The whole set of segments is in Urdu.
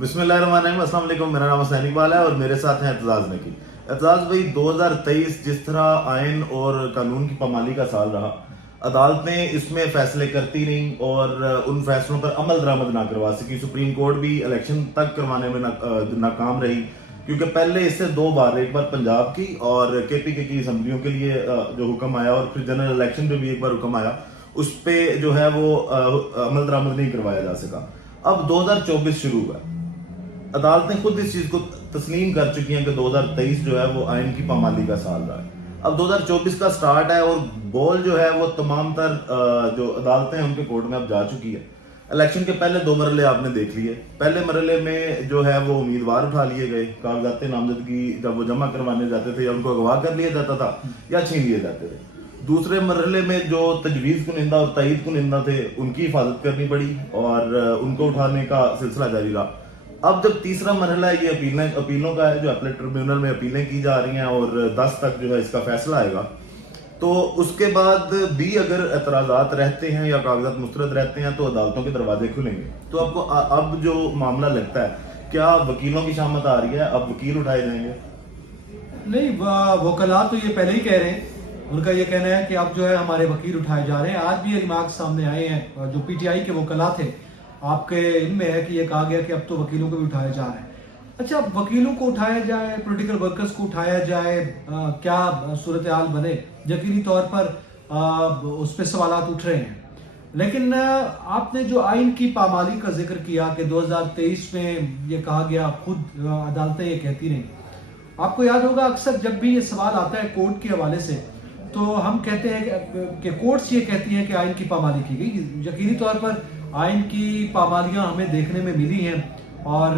بسم اللہ الرحمن الرحیم. السلام علیکم. میرا نام حسین اقبال ہے اور میرے ساتھ ہیں اعتزاز نقی. اعتزاز بھائی، 2023 جس طرح آئین اور قانون کی پامالی کا سال رہا، عدالتیں اس میں فیصلے کرتی رہیں اور ان فیصلوں پر عمل درآمد نہ کروا سکی. سپریم کورٹ بھی الیکشن تک کروانے میں ناکام رہی، کیونکہ پہلے اس سے دو بار، ایک بار پنجاب کی اور کے پی کے کی اسمبلیوں کے لیے جو حکم آیا اور پھر جنرل الیکشن پہ بھی ایک بار حکم آیا، اس پہ جو ہے وہ عمل درآمد نہیں کروایا جا سکا. اب 2024 شروع ہوا. عدالتیں خود اس چیز کو تسلیم کر چکی ہیں کہ 2023 جو ہے وہ آئین کی پامالی کا سال رہا ہے. اب 2024 کا سٹارٹ ہے اور بال جو ہے وہ تمام تر جو عدالتیں ان کے کورٹ میں اب جا چکی ہے. الیکشن کے پہلے دو مرحلے آپ نے دیکھ لیے. پہلے مرحلے میں جو ہے وہ امیدوار اٹھا لیے گئے، کاغذات نامزدگی جب وہ جمع کروانے جاتے تھے یا ان کو اغوا کر لیا جاتا تھا یا چھین لیے جاتے تھے. دوسرے مرحلے میں جو تجویز کنندہ اور تائید کنندہ تھے ان کی حفاظت کرنی پڑی اور ان کو اٹھانے کا سلسلہ جاری رہا. اب جب تیسرا مرحلہ ہے یہ اپیلوں کا ہے، جو اپیلیٹ ٹریبیونل میں اپیلیں کی جا رہی ہیں اور 10 تک جو ہے اس کا فیصلہ آئے گا، تو اس کے بعد بھی اگر اعتراضات رہتے ہیں یا کاغذات مسترد رہتے ہیں تو عدالتوں کے دروازے کھلیں گے. تو آپ کو اب جو معاملہ لگتا ہے، کیا وکیلوں کی شامت آ رہی ہے؟ اب وکیل اٹھائے جائیں گے؟ نہیں، وکلاء تو یہ پہلے ہی کہہ رہے ہیں. ان کا یہ کہنا ہے کہ اب جو ہے ہمارے وکیل اٹھائے جا رہے ہیں. آج بھی یہ ریمارکس سامنے آئے ہیں. جو پی ٹی آئی کے وکلاء تھے، آپ کے علم میں ہے کہ یہ کہا گیا کہ اب تو وکیلوں کو بھی اٹھایا جا رہا ہے. اچھا، اب وکیلوں کو اٹھایا جائے، پولیٹیکل ورکرز کو اٹھایا جائے، کیا صورتحال بنے؟ یقینی طور پر اس پہ سوالات اٹھ رہے ہیں. لیکن آپ نے جو آئین کی پامالی کا ذکر کیا کہ 2023 میں یہ کہا گیا، خود عدالتیں یہ کہتی رہیں. آپ کو یاد ہوگا اکثر جب بھی یہ سوال آتا ہے کورٹ کے حوالے سے، تو ہم کہتے ہیں کہ کورٹس یہ کہتی ہیں کہ آئین کی پامالی کی گئی. یقینی طور پر آئین کی پامالیاں ہمیں دیکھنے میں ملی ہیں، اور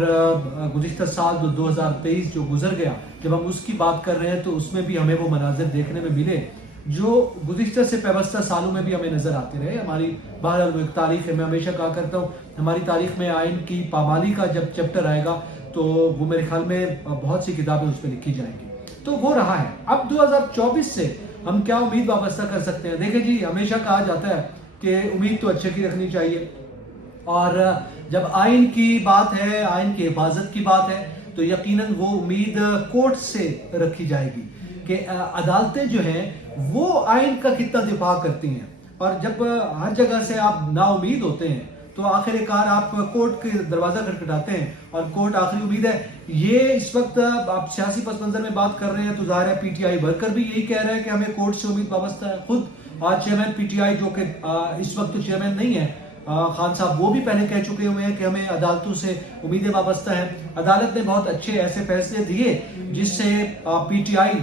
گزشتہ سال 2023 جو گزر گیا، جب ہم اس کی بات کر رہے ہیں تو اس میں بھی ہمیں وہ مناظر دیکھنے میں ملے جو گزشتہ سے پیوستہ سالوں میں بھی ہمیں نظر آتے رہے. ہماری بہرحال ایک تاریخ ہے. میں ہمیشہ کہا کرتا ہوں ہماری تاریخ میں آئین کی پامالی کا جب چیپٹر آئے گا تو وہ میرے خیال میں بہت سی کتابیں اس پہ لکھی جائیں گی. تو وہ رہا ہے. اب 2024 سے ہم کیا امید وابستہ کر سکتے ہیں؟ دیکھیں جی، ہمیشہ کہا جاتا ہے کہ امید تو اچھے کی رکھنی چاہیے، اور جب آئین کی بات ہے، آئین کی حفاظت کی بات ہے، تو یقیناً وہ امید کورٹ سے رکھی جائے گی کہ عدالتیں جو ہیں وہ آئین کا کتنا دفاع کرتی ہیں. اور جب ہر جگہ سے آپ نا امید ہوتے ہیں تو آخر کار آپ کورٹ کے دروازہ کھٹکھٹاتے ہیں، اور کورٹ آخری امید ہے. یہ اس وقت آپ سیاسی پس منظر میں بات کر رہے ہیں تو ظاہر ہے پی ٹی آئی ورکر بھی یہی کہہ رہے ہیں کہ ہمیں کورٹ سے امید وابستہ ہے. خود آج چیئرمین پی ٹی آئی، جو کہ اس وقت تو چیئرمین نہیں ہے، خان صاحب، وہ بھی پہلے کہہ چکے ہوئے ہیں کہ ہمیں عدالتوں سے امیدیں وابستہ ہیں. عدالت نے بہت اچھے ایسے فیصلے دیے جس سے پی ٹی آئی،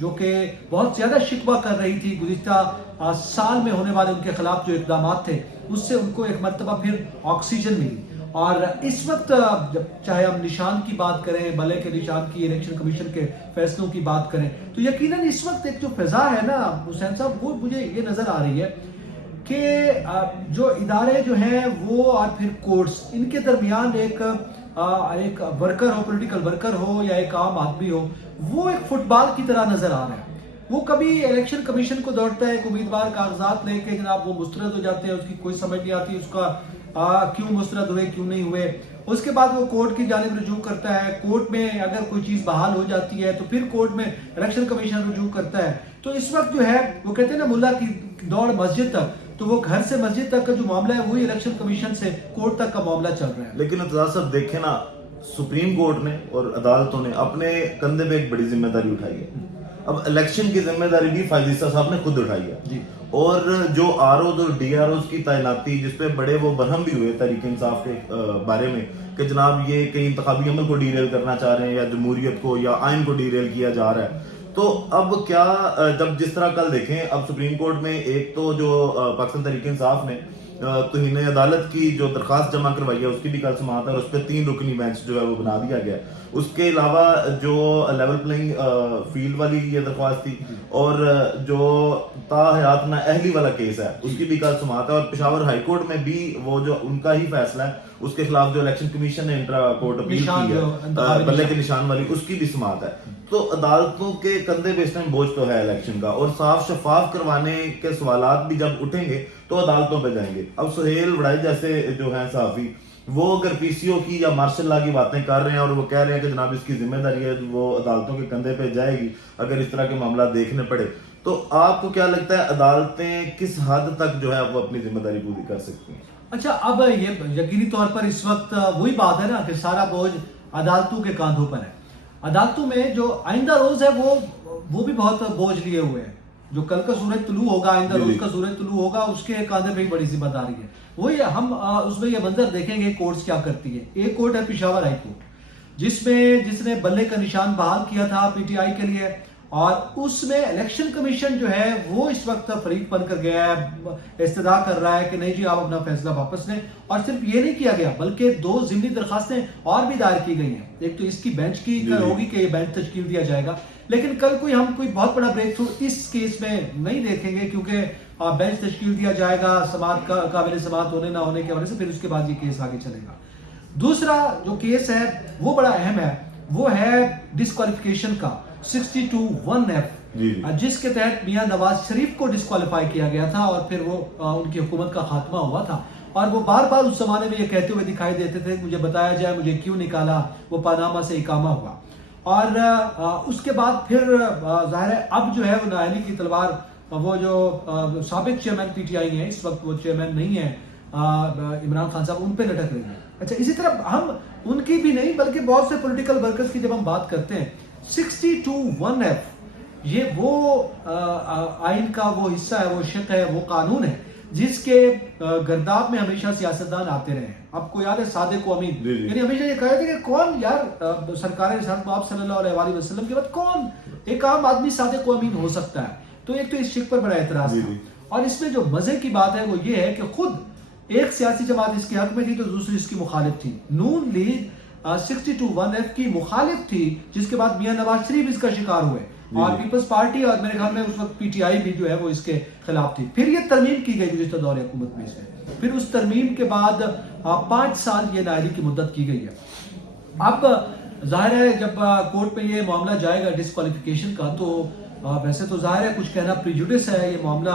جو کہ بہت زیادہ شکوہ کر رہی تھی گزشتہ سال میں ہونے والے ان کے خلاف جو اقدامات تھے، اس سے ان کو ایک مرتبہ پھر آکسیجن ملی. اور اس وقت جب چاہے ہم نشان کی بات کریں، بھلے کے نشان کی، الیکشن کمیشن کے فیصلوں کی بات کریں، تو یقیناً اس وقت ایک جو فضا ہے نا حسین صاحب، وہ مجھے یہ نظر آ رہی ہے کہ جو ادارے جو ہیں وہ اور پھر کورٹس، ان کے درمیان ایک ورکر ہو، پولیٹیکل ورکر ہو یا ایک عام آدمی ہو، وہ ایک فٹ بال کی طرح نظر آ رہا ہے. وہ کبھی الیکشن کمیشن کو دوڑتا ہے، ایک امیدوار کاغذات لے کے جناب وہ مسترد ہو جاتے ہیں، اس کی کوئی سمجھ نہیں آتی اس کا کیوں مسترد ہوئے کیوں نہیں ہوئے. اس کے بعد وہ کورٹ کی جانب رجوع کرتا ہے. کورٹ میں اگر کوئی چیز بحال ہو جاتی ہے تو پھر کورٹ میں الیکشن کمیشن رجوع کرتا ہے. تو اس وقت جو ہے وہ کہتے ہیں نا ملا کی دوڑ مسجد تک، تو وہ گھر سے مسجد تک کا جو معاملہ ہے وہی الیکشن کمیشن سے کورٹ تک کا معاملہ چل رہا ہے. لیکن اعتزاز صاحب دیکھیں نا، سپریم کورٹ نے اور عدالتوں نے اپنے کندھے پہ ایک بڑی ذمہ داری اٹھائی ہے. اب الیکشن کی ذمہ داری بھی فائز عیسیٰ صاحب نے خود اٹھائی ہے جی. اور جو آر اوز اور ڈی آر اوز کی تعیناتی، جس پہ بڑے وہ برہم بھی ہوئے تحریک انصاف کے بارے میں کہ جناب یہ کہیں انتخابی عمل کو ڈیریل کرنا چاہ رہے ہیں یا جمہوریت کو یا آئین کو ڈیریل کیا جا رہا ہے. تو اب کیا، جب جس طرح کل دیکھیں، اب سپریم کورٹ میں ایک تو جو پاکستان تحریک انصاف نے توہین عدالت کی جو درخواست جمع کروائی ہے اس کی بھی کل سماعت ہے، اور اس پہ 3 رکنی بینچ جو ہے وہ بنا دیا گیا ہے. اس کے علاوہ جو لیول پلینگ فیلڈ والی یہ درخواست تھی اور جو تا حیات نااہلی والا کیس ہے اس کی بھی کل سماعت ہے. اور پشاور ہائی کورٹ میں بھی وہ جو ان کا ہی فیصلہ ہے اس کے خلاف جو الیکشن کمیشن نے انٹرا کورٹ اپیل کی ہے بلے کے نشان والی، اس کی بھی سماعت ہے. تو عدالتوں کے کندھے پہ اس ٹائم بوجھ تو ہے الیکشن کا، اور صاف شفاف کروانے کے سوالات بھی جب اٹھیں گے تو عدالتوں پہ جائیں گے. اب سہیل وڑائی جیسے جو ہیں صحافی، وہ اگر پی سی او کی یا مارشل لا کی باتیں کر رہے ہیں اور وہ کہہ رہے ہیں کہ جناب اس کی ذمہ داری ہے وہ عدالتوں کے کندھے پہ جائے گی اگر اس طرح کے معاملات دیکھنے پڑے، تو آپ کو کیا لگتا ہے عدالتیں کس حد تک جو ہے وہ اپنی ذمہ داری پوری کر سکتی ہیں؟ اچھا، اب یہ یقینی طور پر اس وقت وہی بات ہے نا کہ سارا بوجھ عدالتوں کے کاندھوں پر ہے. عدالتوں میں جو آئندہ روز ہے وہ بھی بہت بوجھ لیے ہوئے ہیں. جو کل کا سورج طلوع ہوگا، آئندہ روز کا سورج طلوع ہوگا، اس کے کاندھے پہ ہی بڑی ذمہ داری ہے. وہی ہم اس میں یہ منظر دیکھیں گے کورٹس کیا کرتی ہے. ایک کورٹ ہے پشاور ہائی کورٹ، جس نے بلے کا نشان بحال کیا تھا پی ٹی آئی کے لیے، اور اس میں الیکشن کمیشن جو ہے وہ اس وقت فریق بن کر گیا ہے، استدعا کر رہا ہے کہ نہیں جی آپ اپنا فیصلہ واپس لیں. اور صرف یہ نہیں کیا گیا بلکہ 2 ضمنی درخواستیں اور بھی دائر کی گئی ہیں. ایک تو اس کی بینچ کی ہوگی کہ یہ بینچ تشکیل دیا جائے گا، لیکن کل ہم کوئی بہت بڑا بریک تھرو اس کیس میں نہیں دیکھیں گے، کیونکہ بینچ تشکیل دیا جائے گا سماعت کا قابل سماعت ہونے نہ ہونے کے حوالے سے، پھر اس کے بعد یہ کیس آگے چلے گا. دوسرا جو کیس ہے وہ بڑا اہم ہے، وہ ہے ڈسکوالیفیکیشن کا 62(1)(f), جس کے تحت میاں نواز شریف کو ڈسکوالیفائی کیا گیا تھا اور پھر وہ ان کی حکومت کا خاتمہ ہوا تھا. اور وہ بار بار اس زمانے میں یہ کہتے ہوئے دکھائی دیتے تھے مجھے بتایا جائے مجھے کیوں نکالا، وہ پاناما سے اقامہ ہوا. اور اس کے بعد پھر ظاہر ہے اب جو ہے وہ نااہلی کی تلوار، وہ جو سابق چیئرمین پی ٹی آئی ہیں، اس وقت وہ چیئرمین نہیں ہیں عمران خان صاحب، ان پہ لٹک رہی ہے. اچھا، اسی طرح ہم ان کی بھی نہیں بلکہ بہت سے پولیٹیکل ورکرز کی جب ہم بات کرتے ہیں، 62(1)(f) یہ وہ آئین کا وہ حصہ ہے، وہ شق ہے، وہ قانون ہے جس کے گرداب میں ہمیشہ سیاستدان آتے رہے ہیں. آپ کو یاد ہے صادق و امین، یعنی ہمیشہ یہ کہا تھا کہ کون یار سرکار رسالت مآب صلی اللہ علیہ وآلہ وسلم کے بعد کون ایک عام آدمی صادق و امین ہو سکتا ہے. تو ایک تو اس شق پر بڑا اعتراض تھا. اور اس میں جو مزے کی بات ہے وہ یہ ہے کہ خود ایک سیاسی جماعت اس کے حق میں تھی تو دوسری اس کی مخالف تھی. نون لیگ 62(1)(f) کی مخالف تھی، جس کے بعد میاں نواز شریف اس کا شکار ہوئے، اور پیپلز پارٹی اور میرے خیال میں اس وقت پی ٹی آئی بھی جو ہے وہ اس کے خلاف تھی. پھر یہ ترمیم کی گئی گزشتہ دور حکومت میں، اس میں پھر اس ترمیم کے بعد 5 سال یہ نااہلی کی مدت کی گئی ہے. اب ظاہر ہے جب کورٹ میں یہ معاملہ جائے گا ڈسکوالیفیکیشن کا، تو ویسے تو ظاہر ہے کچھ کہنا پریجوڈس ہے، یہ معاملہ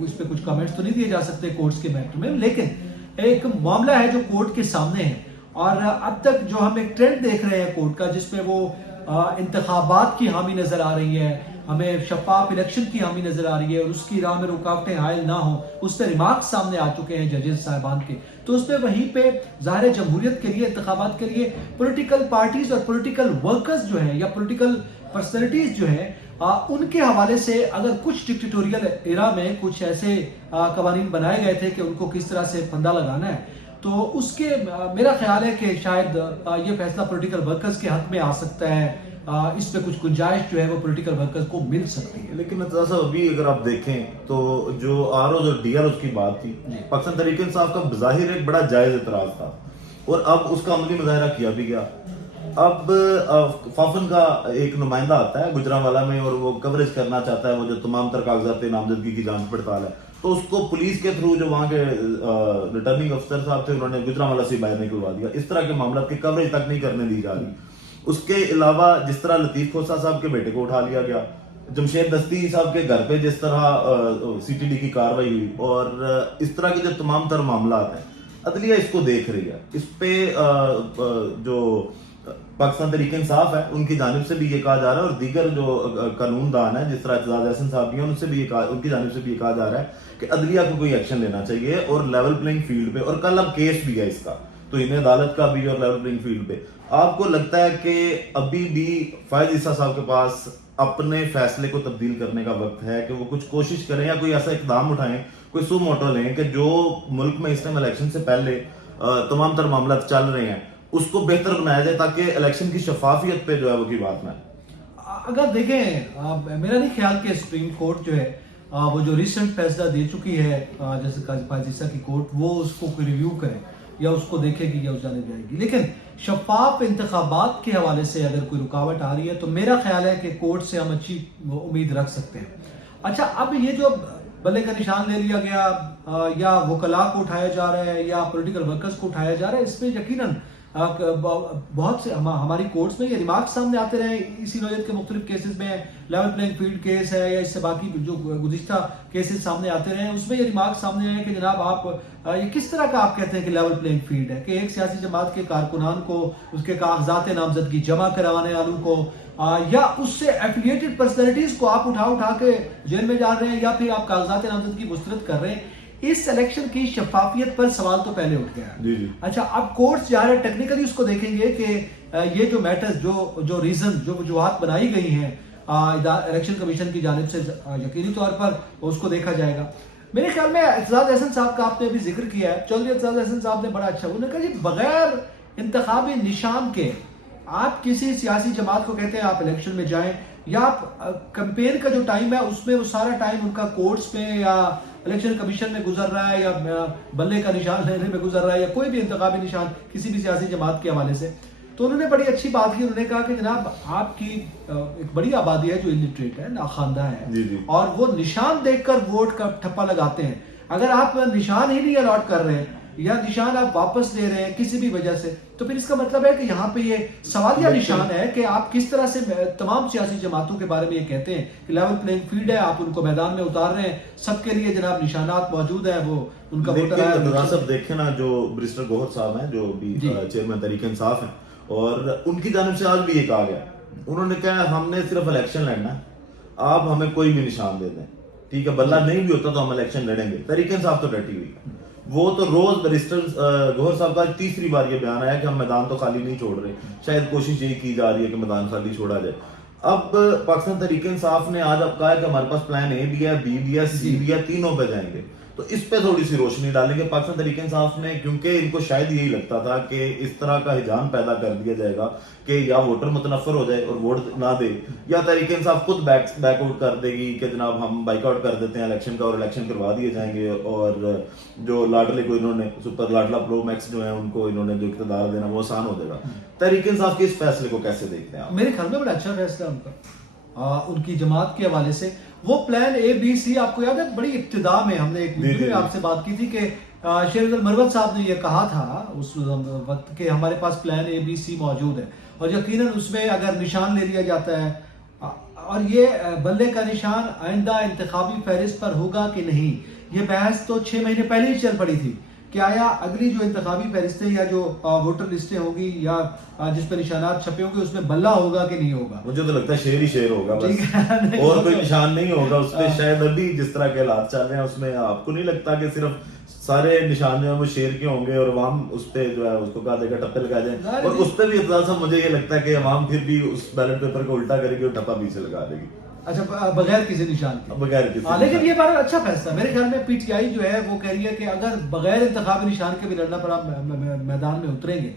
اس پہ کچھ کمنٹس تو نہیں دیے جا سکتے کورٹس کے میٹر میں، لیکن ایک معاملہ ہے جو کورٹ کے سامنے ہے. اور اب تک جو ہم ایک ٹرینڈ دیکھ رہے ہیں کورٹ کا، جس میں وہ انتخابات کی حامی نظر آ رہی ہے، ہمیں شفاف الیکشن کی حامی نظر آ رہی ہے، اور اس کی راہ میں رکاوٹیں حائل نہ ہوں، اس پہ ریمارکس سامنے آ چکے ہیں ججز صاحبان کے. تو اس پہ وہیں پہ ظاہر جمہوریت کے لیے، انتخابات کے لیے پولیٹیکل پارٹیز اور پولیٹیکل ورکرز جو ہیں یا پولیٹیکل پرسنالٹیز جو ہیں، ان کے حوالے سے اگر کچھ ڈکٹیٹوریل ایرا میں کچھ ایسے قوانین بنائے گئے تھے کہ ان کو کس طرح سے پھندا لگانا ہے، تو اس کے میرا خیال ہے کہ شاید یہ فیصلہ پولیٹیکل ورکرز کے حق میں آ سکتا ہے. اس پہ کچھ گنجائش جو ہے وہ پولیٹیکل ورکرز کو مل سکتی ہے. لیکن ارتضیٰ صاحب ابھی اگر آپ دیکھیں تو جو آر اوز اور ڈی آر اوز کی بات تھی، پاکستان تحریک انصاف کا بظاہر ایک بڑا جائز اعتراض تھا اور اب اس کا عملی مظاہرہ کیا بھی گیا. اب فافن کا ایک نمائندہ آتا ہے گجرانوالہ میں اور وہ کوریج کرنا چاہتا ہے وہ جو تمام تر کاغذات نامزدگی کی جانچ پڑتال ہے، تو اس کو پولیس کے تھرو جو وہاں کے ریٹرننگ افسر صاحب تھے انہوں نے گجرانوالہ سے باہر نکلوا دیا. اس طرح کے معاملات کی کوریج تک نہیں کرنے دی جا رہی. اس کے علاوہ جس طرح لطیف کھوسہ صاحب کے بیٹے کو اٹھا لیا گیا، جمشید دستی صاحب کے گھر پہ جس طرح سی ٹی ڈی کی کاروائی ہوئی، اور اس طرح کے جو تمام تر معاملات ہیں عدلیہ اس کو دیکھ رہی ہے. اس پہ جو پاکستان تحریک انصاف ہے ان کی جانب سے بھی یہ کہا جا رہا ہے اور دیگر جو قانون دان ہیں جس طرح اعتزاز احسن صاحب بھی ہیں ان کی جانب سے بھی یہ کہا جا رہا ہے کہ عدلیہ کو کوئی ایکشن لینا چاہیے اور لیول پلینگ فیلڈ پہ، اور کل اب کیس بھی ہے اس کا تو انہیں عدالت کا بھی اور لیول پلینگ فیلڈ پہ. آپ کو لگتا ہے کہ ابھی بھی فائز عیسیٰ صاحب کے پاس اپنے فیصلے کو تبدیل کرنے کا وقت ہے کہ وہ کچھ کوشش کریں یا کوئی ایسا اقدام اٹھائیں، کوئی سو موٹو لیں کہ جو ملک میں اس ٹائم الیکشن سے پہلے تمام تر معاملات چل رہے ہیں اس کو بہتر بنایا جائے تاکہ الیکشن کی شفافیت پہ جو ہے وہ کی بات نہ ہے؟ اگر دیکھیں میرا نہیں خیال کہ سپریم کورٹ جو ہے وہ جو ریسنٹ فیصلہ دے چکی ہے جیسے فائز عیسیٰ کی کورٹ، وہ اس کو کوئی ریویو کرے یا اس کو دیکھے گی یا اس جانب جائے گی. لیکن شفاف انتخابات کے حوالے سے اگر کوئی رکاوٹ آ رہی ہے تو میرا خیال ہے کہ کورٹ سے ہم اچھی امید رکھ سکتے ہیں. اچھا، اب یہ جو بلے کا نشان لے لیا گیا یا وکلاء کو اٹھایا جا رہا ہے یا پولیٹیکل ورکرز کو اٹھایا جا رہا ہے، اس میں یقیناً بہت سے ہماری کورٹس میں یہ ریمارک سامنے آتے رہے اسی نوعیت کے مختلف کیسز میں، لیول پلینگ فیلڈ کیس ہے یا اس سے باقی جو گزشتہ کیسز سامنے آتے رہے ہیں، اس میں یہ ریمارک سامنے آئے کہ جناب آپ یہ کس طرح کا آپ کہتے ہیں کہ لیول پلینگ فیلڈ ہے کہ ایک سیاسی جماعت کے کارکنان کو اس کے کاغذات نامزدگی جمع کروانے والوں کو یا اس سے ایفیلیٹڈ پرسنالٹیز کو آپ اٹھا کے جیل میں جا رہے ہیں، یا پھر آپ کاغذات نامزدگی مسترد کر رہے ہیں. اس الیکشن کی شفافیت پر سوال تو پہلے اٹھ گیا. جی. اچھا، اب کورٹس جا رہے ہیں ٹیکنیکلی اس کو دیکھیں گے کہ یہ جو میٹرز جو ریزن جو وجوہات بنائی گئی ہیں الیکشن کمیشن کی جانب سے یقینی طور پر اس کو دیکھا جائے گا. میرے خیال میں اعتزاز احسن صاحب کا آپ نے ابھی ذکر کیا ہے، چودھری اعتزاز احسن صاحب نے بڑا اچھا انہوں نے کہا جی بغیر انتخابی نشان کے آپ کسی سیاسی جماعت کو کہتے ہیں آپ الیکشن میں جائیں، یا آپ کمپین کا جو ٹائم ہے اس میں وہ سارا ٹائم ان کا کورٹس میں یا الیکشن کمیشن میں گزر رہا ہے یا بلے کا نشان لینے میں گزر رہا ہے یا کوئی بھی انتخابی نشان کسی بھی سیاسی جماعت کے حوالے سے. تو انہوں نے بڑی اچھی بات کی، انہوں نے کہا کہ جناب آپ کی ایک بڑی آبادی ہے جو الٹریٹ ہے، ناخواندہ ہے، اور وہ نشان دیکھ کر ووٹ کا ٹھپا لگاتے ہیں. اگر آپ نشان ہی نہیں الاٹ کر رہے یا نشان آپ واپس لے رہے ہیں کسی بھی وجہ سے، تو پھر اس کا مطلب ہے کہ یہاں پہ یہ سوالیہ نشان ہے کہ آپ کس طرح سے تمام سیاسی جماعتوں کے بارے میں یہ کہتے ہیں کہ لیول پلینگ فیلڈ ہے، آپ ان کو میدان میں اتار رہے ہیں، سب کے لیے جناب نشانات موجود ہیں، وہ ان کا ووٹر ہے. صاحب دیکھیں نا، جو بریسٹر گوہر صاحب ہیں جو بھی چیئرمین تحریک انصاف ہیں، اور ان کی جانب سے آج بھی یہ کہا گیا، انہوں نے کہا ہم نے صرف الیکشن لڑنا ہے، آپ ہمیں کوئی بھی نشان دے دیں، ٹھیک ہے، بلہ نہیں بھی ہوتا تو ہم الیکشن لڑیں گے. تحریک انصاف تو ڈٹی ہوئی، وہ تو روز بریسٹر گوہر صاحب کا تیسری بار یہ بیان آیا کہ ہم میدان تو خالی نہیں چھوڑ رہے، شاید کوشش یہی کی جا رہی ہے کہ میدان خالی چھوڑا جائے. اب پاکستان تحریک انصاف نے آج اب کہا ہے کہ ہمارے پاس پلان اے بھی ہے، بی بھی ہے، سی بھی ہے، تینوں پہ جائیں گے. تو اس پہ تھوڑی سی روشنی ڈالیں گے. پاکستان تحریک انصاف نے، کیونکہ ان کو شاید یہی لگتا تھا کہ اس طرح کا ہجان پیدا کر دیا جائے گا کہ یا ووٹر متنفر ہو جائے اور ووٹ نہ دے، یا تحریک انصاف خود بیک آؤٹ کر دے گی کہ جناب ہم بائک آؤٹ کر دیتے ہیں الیکشن کا اور الیکشن کروا دیے جائیں گے، اور جو لاڈلے کو انہوں نے سپر لاڈلا پرو میکس جو ہیں ان کو انہوں نے جو اقتدار دینا وہ آسان ہو جائے گا. تحریک انصاف کے اس فیصلے کو کیسے دیکھتے ہیں آپ؟ میرے خیال میں بڑا اچھا فیصلہ ان کا، ان کی جماعت کے حوالے سے. وہ پلان اے بی سی آپ کو یاد ہے بڑی ابتدا میں ہم نے ایک ویڈیو میں آپ سے بات کی تھی کہ شیر المروت صاحب نے یہ کہا تھا اس وقت کہ ہمارے پاس پلان اے بی سی موجود ہے، اور یقیناً اس میں اگر نشان لے لیا جاتا ہے، اور یہ بلے کا نشان آئندہ انتخابی فہرست پر ہوگا کہ نہیں، یہ بحث تو 6 مہینے پہلے ہی چل پڑی تھی کہ آیا اگلی جو انتخابی فہرستیں یا جو ووٹر لسٹیں ہوگی یا جس پہ نشانات چھپے ہوں گے اس میں بلہ ہوگا کہ نہیں ہوگا. مجھے تو لگتا ہے شیر ہی شیر ہوگا بس، اور کوئی نشان نہیں ہوگا اس پہ. شاید ابھی جس طرح کے حالات چل رہے ہیں اس میں آپ کو نہیں لگتا کہ صرف سارے نشان جو ہیں وہ شیر کے ہوں گے اور عوام اس پہ جو ہے اس کو کہا دے گا ٹپے لگا جائیں، اور اس پہ بھی اعتراض ہے. مجھے یہ لگتا ہے کہ عوام پھر بھی اس بیلٹ پیپر کو الٹا کرے گی اور ٹپا پیچھے لگا دے گی. اچھا، بغیر کسی نشان کے، بغیر کسی. لیکن یہ بڑا اچھا فیصلہ میرے خیال میں. پی ٹی آئی جو ہے وہ کہہ رہی ہے کہ اگر بغیر انتخابی نشان کے بھی لڑنا پڑا میدان میں اتریں گے.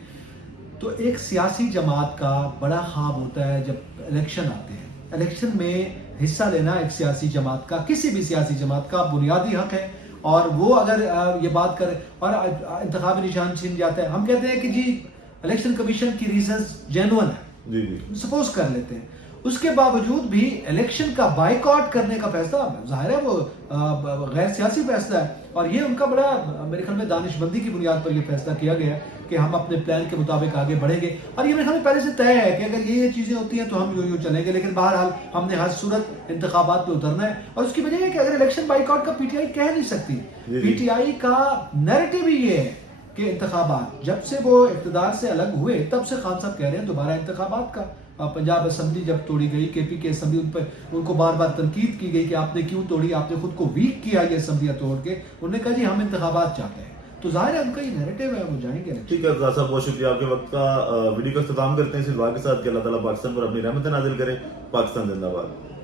تو ایک سیاسی جماعت کا بڑا خواب ہوتا ہے جب الیکشن آتے ہیں، الیکشن میں حصہ لینا ایک سیاسی جماعت کا، کسی بھی سیاسی جماعت کا بنیادی حق ہے. اور وہ اگر یہ بات کرے اور انتخابی نشان چھین جاتا ہے، ہم کہتے ہیں کہ جی الیکشن کمیشن کی ریزنز جینوئن ہے، جی سپوز کر لیتے ہیں، اس کے باوجود بھی الیکشن کا بائیکاٹ کرنے کا فیصلہ ظاہر ہے وہ غیر سیاسی فیصلہ ہے. اور یہ ان کا بڑا میرے خیال میں دانش مندی کی بنیاد پر یہ فیصلہ کیا گیا ہے کہ ہم اپنے پلان کے مطابق آگے بڑھیں گے. اور یہ میرے خیال میں پہلے سے طے ہے کہ اگر یہ چیزیں ہوتی ہیں تو ہم یوں چلیں گے، لیکن بہرحال ہم نے ہر صورت انتخابات میں اترنا ہے. اور اس کی وجہ یہ کہ اگر الیکشن بائیکاٹ کا پی ٹی آئی کہہ نہیں سکتی. پی ٹی آئی کا نیریٹو ہی یہ ہے کہ انتخابات جب سے وہ اقتدار سے الگ ہوئے تب سے خان صاحب کہہ رہے ہیں دوبارہ انتخابات کا. پنجاب اسمبلی جب توڑی گئی، کے پی کے اسمبلی، ان کو بار بار تنقید کی گئی کہ آپ نے کیوں توڑی، آپ نے خود کو ویک کیا یہ اسمبلیاں توڑ کے. انہوں نے کہا جی ہم انتخابات چاہتے ہیں. تو ظاہر ہے ان کا یہ نیریٹو ہے، وہ جائیں گے. ٹھیک ہے صاحب، بہت شکریہ آپ کے وقت کا. ویڈیو کا اختتام کرتے ہیں اس دعا کے ساتھ کہ اللہ تعالیٰ پاکستان پر اپنی رحمت نازل کرے. پاکستان زندہ باد.